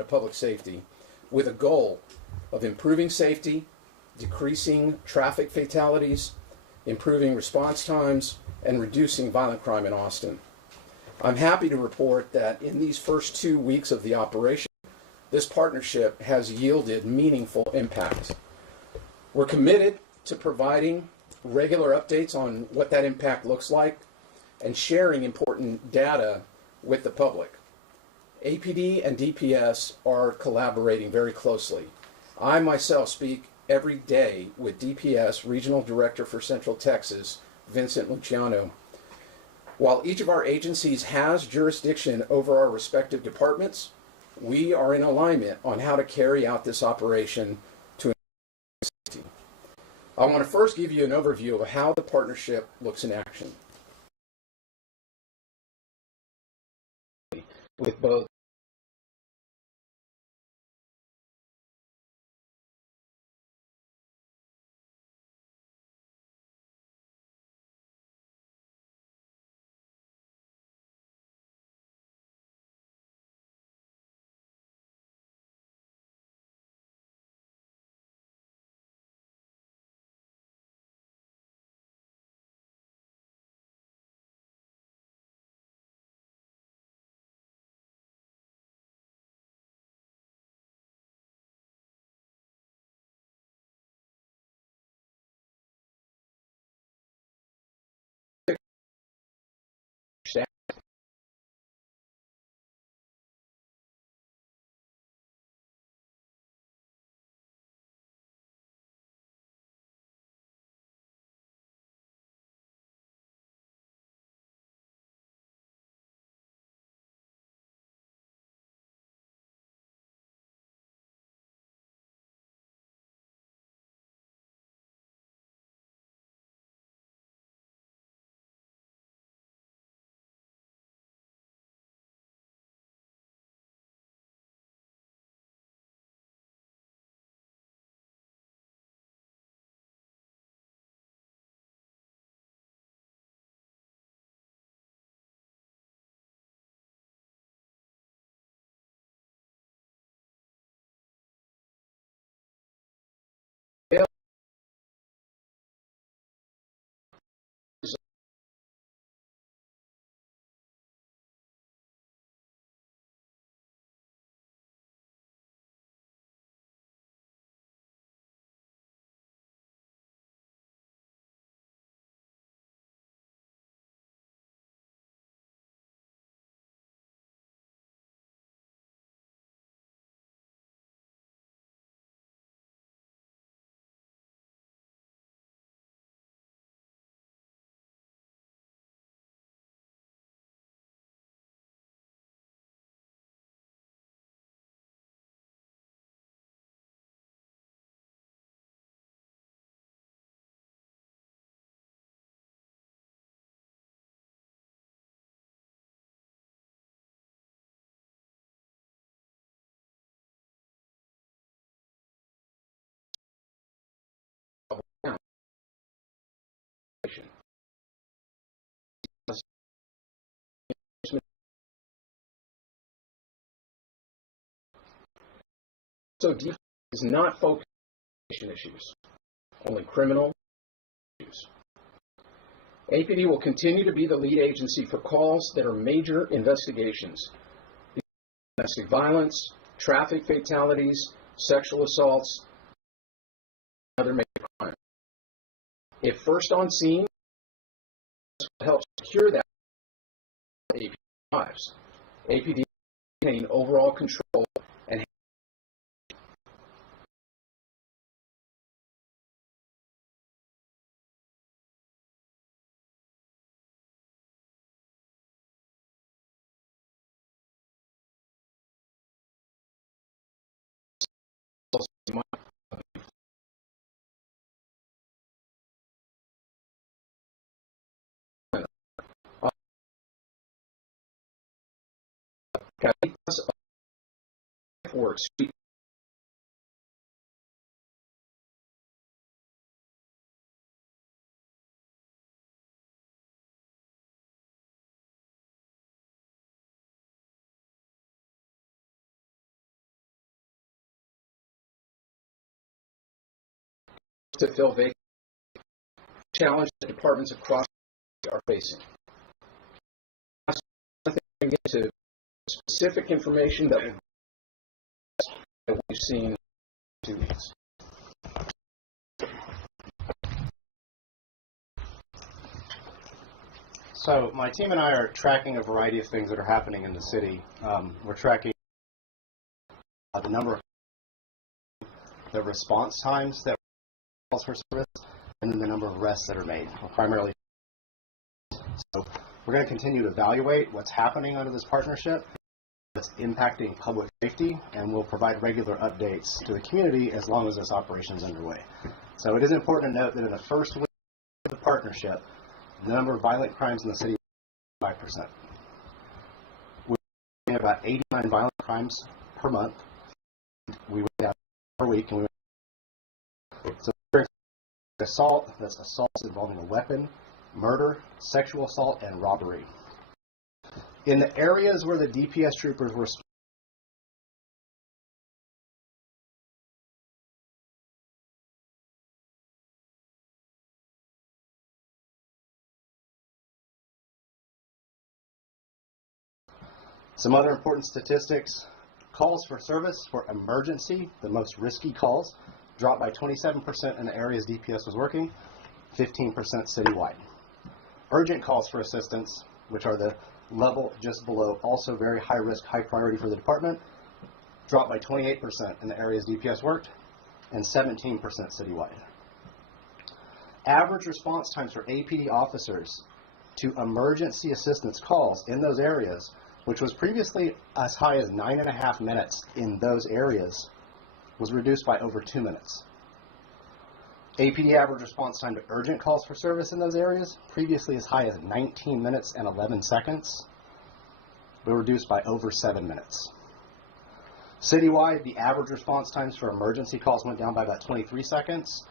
of Public Safety with a goal of improving safety, decreasing traffic fatalities, improving response times, and reducing violent crime in Austin. I'm happy to report that in these first 2 weeks of the operation, this partnership has yielded meaningful impact. We're committed to providing regular updates on what that impact looks like and sharing important data with the public. APD and DPS are collaborating very closely. I myself speak every day with DPS Regional Director for Central Texas, Vincent Luciano. While each of our agencies has jurisdiction over our respective departments, we are in alignment on how to carry out this operation to ensure safety. I want to first give you an overview of how the partnership looks in action. With both so DPS is not focused on issues, only criminal issues. APD will continue to be the lead agency for calls that are major investigations: domestic violence, traffic fatalities, sexual assaults, and other major crimes. If first on scene, this will help secure that APD lives. APD will maintain overall control and works. to fill vacancies, challenge that departments across the country are facing. I'm get to specific information that we've seen in 2 weeks. So my team and I are tracking a variety of things that are happening in the city. We're tracking the number of the response times that calls for service, and then the number of arrests that are made, primarily. So we're going to continue to evaluate what's happening under this partnership, that's impacting public safety, and we'll provide regular updates to the community as long as this operation is underway. So it is important to note that in the first week of the partnership, the number of violent crimes in the city is 5%. We have about 89 violent crimes per month. We went down per week, and so assault, that's assaults involving a weapon, murder, sexual assault, and robbery. In the areas where the DPS troopers were some other important statistics: calls for service for emergency, the most risky calls, dropped by 27% in the areas DPS was working, 15% citywide. Urgent calls for assistance, which are the level just below, also very high risk, high priority for the department, dropped by 28% in the areas DPS worked, and 17% citywide. Average response times for APD officers to emergency assistance calls in those areas, which was previously as high as 9.5 minutes in those areas, was reduced by over 2 minutes. APD average response time to urgent calls for service in those areas, previously as high as 19 minutes and 11 seconds, were reduced by over 7 minutes. Citywide, the average response times for emergency calls went down by about 23 seconds,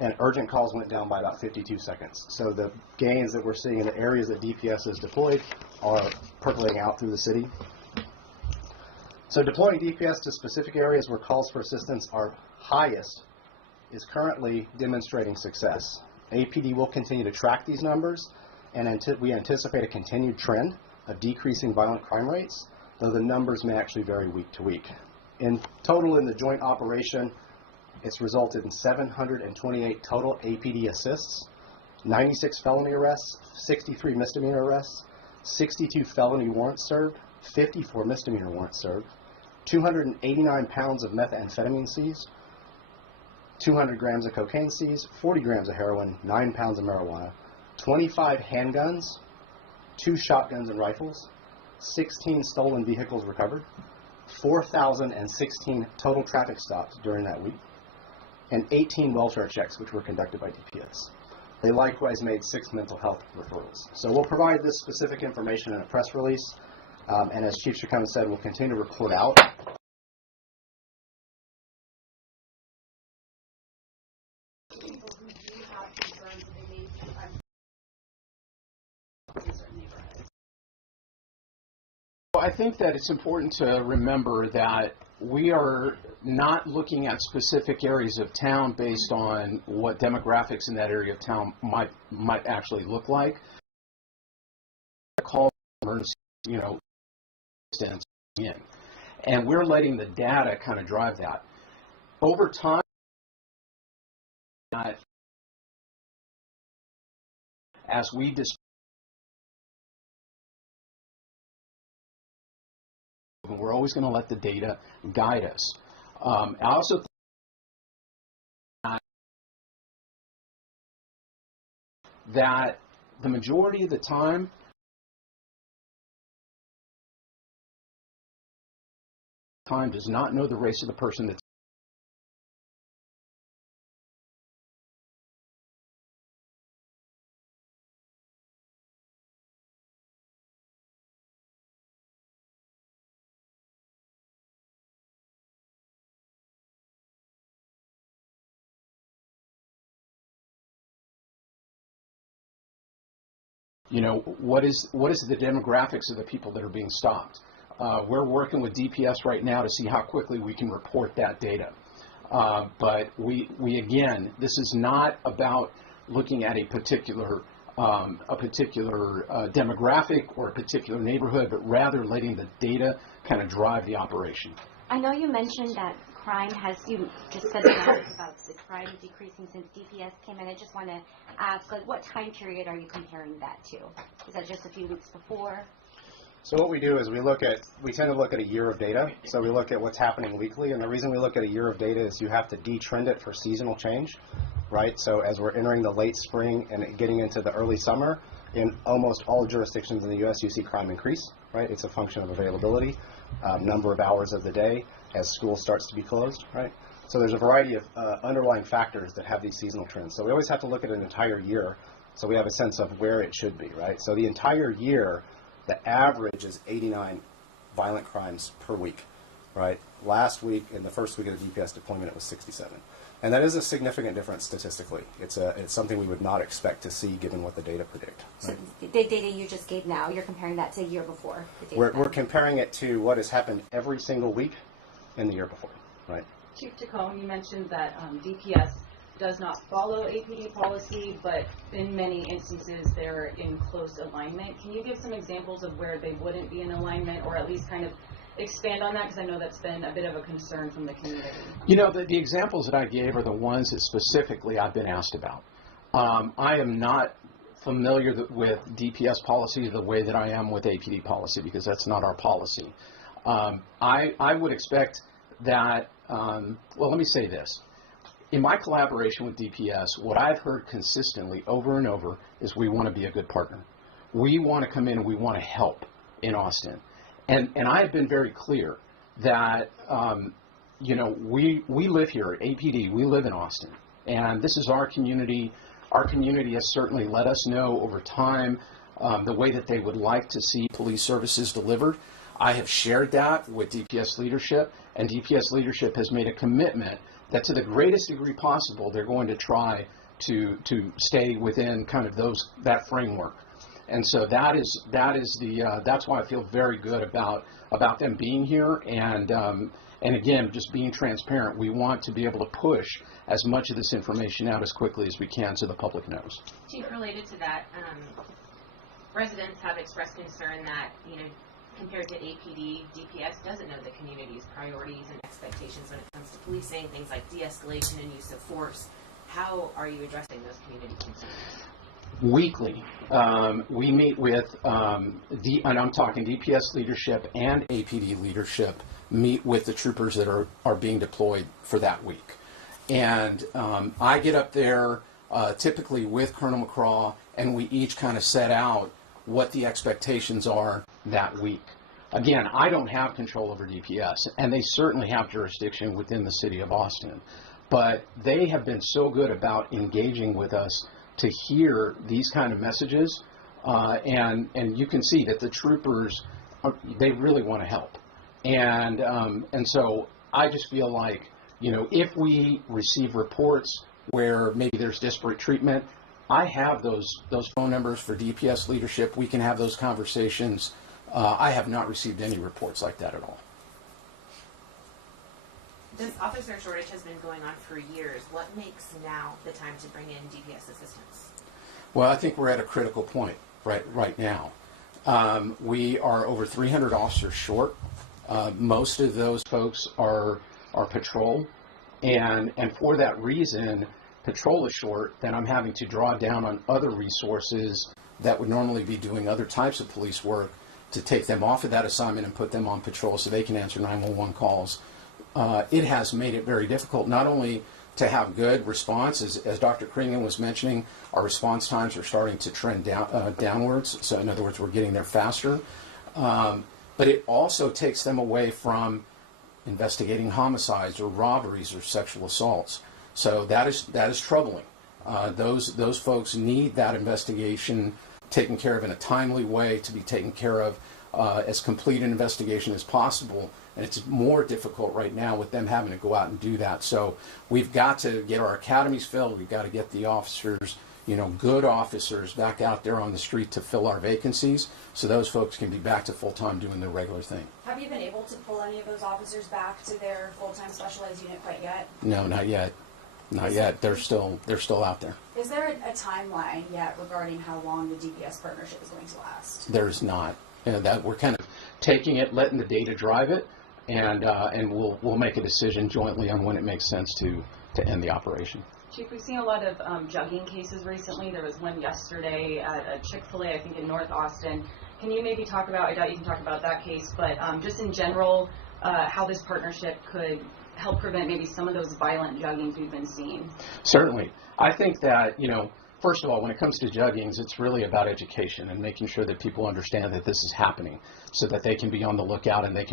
and urgent calls went down by about 52 seconds. So the gains that we're seeing in the areas that DPS is deployed are percolating out through the city. So deploying DPS to specific areas where calls for assistance are highest is currently demonstrating success. APD will continue to track these numbers, and we anticipate a continued trend of decreasing violent crime rates, though the numbers may actually vary week to week. In total, in the joint operation, it's resulted in 728 total APD assists, 96 felony arrests, 63 misdemeanor arrests, 62 felony warrants served, 54 misdemeanor warrants served, 289 pounds of methamphetamine seized, 200 grams of cocaine seized, 40 grams of heroin, 9 pounds of marijuana, 25 handguns, 2 shotguns and rifles, 16 stolen vehicles recovered, 4,016 total traffic stops during that week, and 18 welfare checks, which were conducted by DPS. They likewise made 6 mental health referrals. So we'll provide this specific information in a press release, and as Chief Chacon said, we'll continue to report out. I think that it's important to remember that we are not looking at specific areas of town based on what demographics in that area of town might actually look like. Call emergency, in, and we're letting the data kind of drive that. Over time, as we we're always going to let the data guide us. I also think that the majority of the time, does not know the race of the person that's what is the demographics of the people that are being stopped. We're working with DPS right now to see how quickly we can report that data. But we again, this is not about looking at a particular demographic or a particular neighborhood, but rather letting the data kind of drive the operation. I know you mentioned that crime has, you just said that about the crime decreasing since DPS came in. I just want to ask, like, what time period are you comparing that to? Is that just a few weeks before? So what we do is we tend to look at a year of data. So we look at what's happening weekly, and the reason we look at a year of data is you have to detrend it for seasonal change, right? So as we're entering the late spring and getting into the early summer, in almost all jurisdictions in the U.S. you see crime increase, right? It's a function of availability, number of hours of the day as school starts to be closed, right? So there's a variety of underlying factors that have these seasonal trends. So we always have to look at an entire year so we have a sense of where it should be, right? So the entire year, the average is 89 violent crimes per week, right? Last week, in the first week of the DPS deployment, it was 67. And that is a significant difference statistically. It's something we would not expect to see given what the data predict. Right? So the data you just gave now, you're comparing that to a year before? We're comparing it to what has happened every single week in the year before, right? Chief Tacone, you mentioned that DPS does not follow APD policy, but in many instances they're in close alignment. Can you give some examples of where they wouldn't be in alignment, or at least kind of expand on that, because I know that's been a bit of a concern from the community? You know, the examples that I gave are the ones that specifically I've been asked about. I am not familiar with DPS policy the way that I am with APD policy, because that's not our policy. I would expect that, well, let me say this. In my collaboration with DPS, what I've heard consistently over and over is we want to be a good partner. We want to come in and we want to help in Austin. And I have been very clear that, you know, we live here at APD, we live in Austin, and this is our community. Our community has certainly let us know over time the way that they would like to see police services delivered. I have shared that with DPS leadership, and DPS leadership has made a commitment that to the greatest degree possible, they're going to try to stay within kind of that framework. And so that's why I feel very good about them being here, and again, just being transparent. We want to be able to push as much of this information out as quickly as we can so the public knows. Chief, related to that, residents have expressed concern that, you know, compared to APD, DPS doesn't know the community's priorities and expectations when it comes to policing, things like de-escalation and use of force. How are you addressing those community concerns? Weekly, we meet with, and I'm talking DPS leadership and APD leadership, meet with the troopers that are being deployed for that week. And I get up there typically with Colonel McCraw, and we each kind of set out what the expectations are that week. Again, I don't have control over DPS, and they certainly have jurisdiction within the city of Austin. But they have been so good about engaging with us to hear these kind of messages, and you can see that the troopers, they really want to help. And so I just feel like, you know, if we receive reports where maybe there's disparate treatment, I have those phone numbers for DPS leadership. We can have those conversations. I have not received any reports like that at all. This officer shortage has been going on for years. What makes now the time to bring in DPS assistance? Well, I think we're at a critical point right now. We are over 300 officers short. Most of those folks are patrol, and for that reason, patrol is short. Then I'm having to draw down on other resources that would normally be doing other types of police work to take them off of that assignment and put them on patrol so they can answer 911 calls. It has made it very difficult not only to have good response, as Dr. Kringen was mentioning, our response times are starting to trend downwards. So in other words, we're getting there faster. But it also takes them away from investigating homicides or robberies or sexual assaults. So that is troubling. Those folks need that investigation taken care of in a timely way, to be taken care of as complete an investigation as possible. And it's more difficult right now with them having to go out and do that. So we've got to get our academies filled. We've got to get the officers good officers back out there on the street to fill our vacancies, so those folks can be back to full-time doing their regular thing. Have you been able to pull any of those officers back to their full-time specialized unit quite yet? No, not yet. Not yet. They're still out there. Is there a timeline yet regarding how long the DPS partnership is going to last? There's not. That we're kind of taking it, letting the data drive it, and we'll make a decision jointly on when it makes sense to end the operation. Chief, we've seen a lot of jugging cases recently. There was one yesterday at a Chick-fil-A, I think in North Austin. Can you maybe talk about, I doubt you can talk about that case, but just in general, how this partnership could help prevent maybe some of those violent juggings we've been seeing? Certainly. I think that, first of all, when it comes to juggings, it's really about education and making sure that people understand that this is happening so that they can be on the lookout and they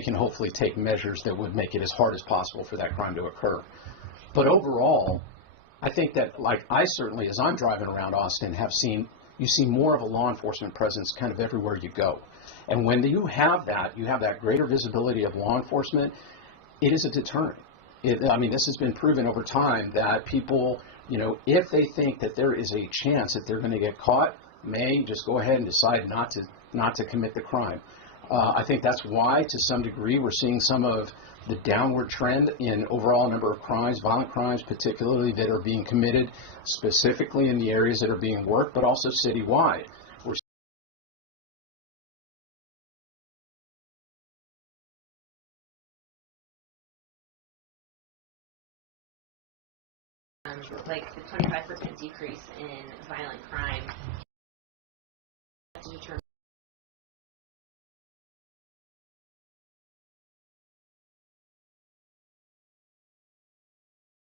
can hopefully take measures that would make it as hard as possible for that crime to occur. But overall, I think that, like I certainly, as I'm driving around Austin, you see more of a law enforcement presence kind of everywhere you go. And when you have that greater visibility of law enforcement, it is a deterrent. This has been proven over time that people, if they think that there is a chance that they're going to get caught, may just go ahead and decide not to commit the crime. I think that's why, to some degree, we're seeing some of the downward trend in overall number of crimes, violent crimes particularly, that are being committed specifically in the areas that are being worked, but also citywide. We're like the 25% decrease in violent crime to determine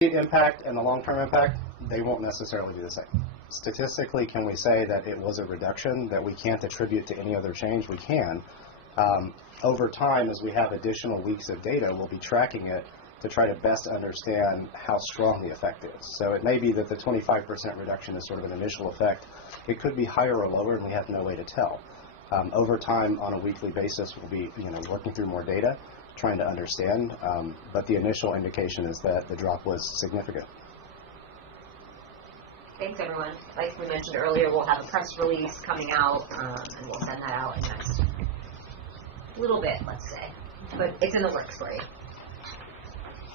impact and the long-term impact, they won't necessarily be the same. Statistically, can we say that it was a reduction that we can't attribute to any other change? We can. Over time, as we have additional weeks of data, we'll be tracking it to try to best understand how strong the effect is. So it may be that the 25% reduction is sort of an initial effect. It could be higher or lower, and we have no way to tell. Over time, on a weekly basis, we'll be working through more data, trying to understand, but the initial indication is that the drop was significant. Thanks, everyone. Like we mentioned earlier, we'll have a press release coming out, and we'll send that out in the next little bit, let's say. But it's in the works for you.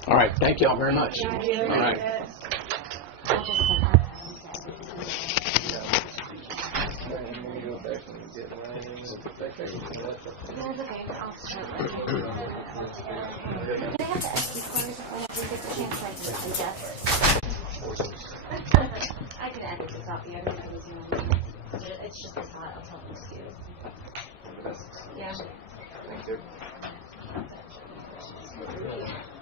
all right. Thank you all very much. Thank you. All right. I'll just send that. Yeah, it's okay. I'll start with you. Can I have the SD card when I get the chance I can edit this out. The other one is it's just a thought. I'll tell them to do. Yeah. Thank you.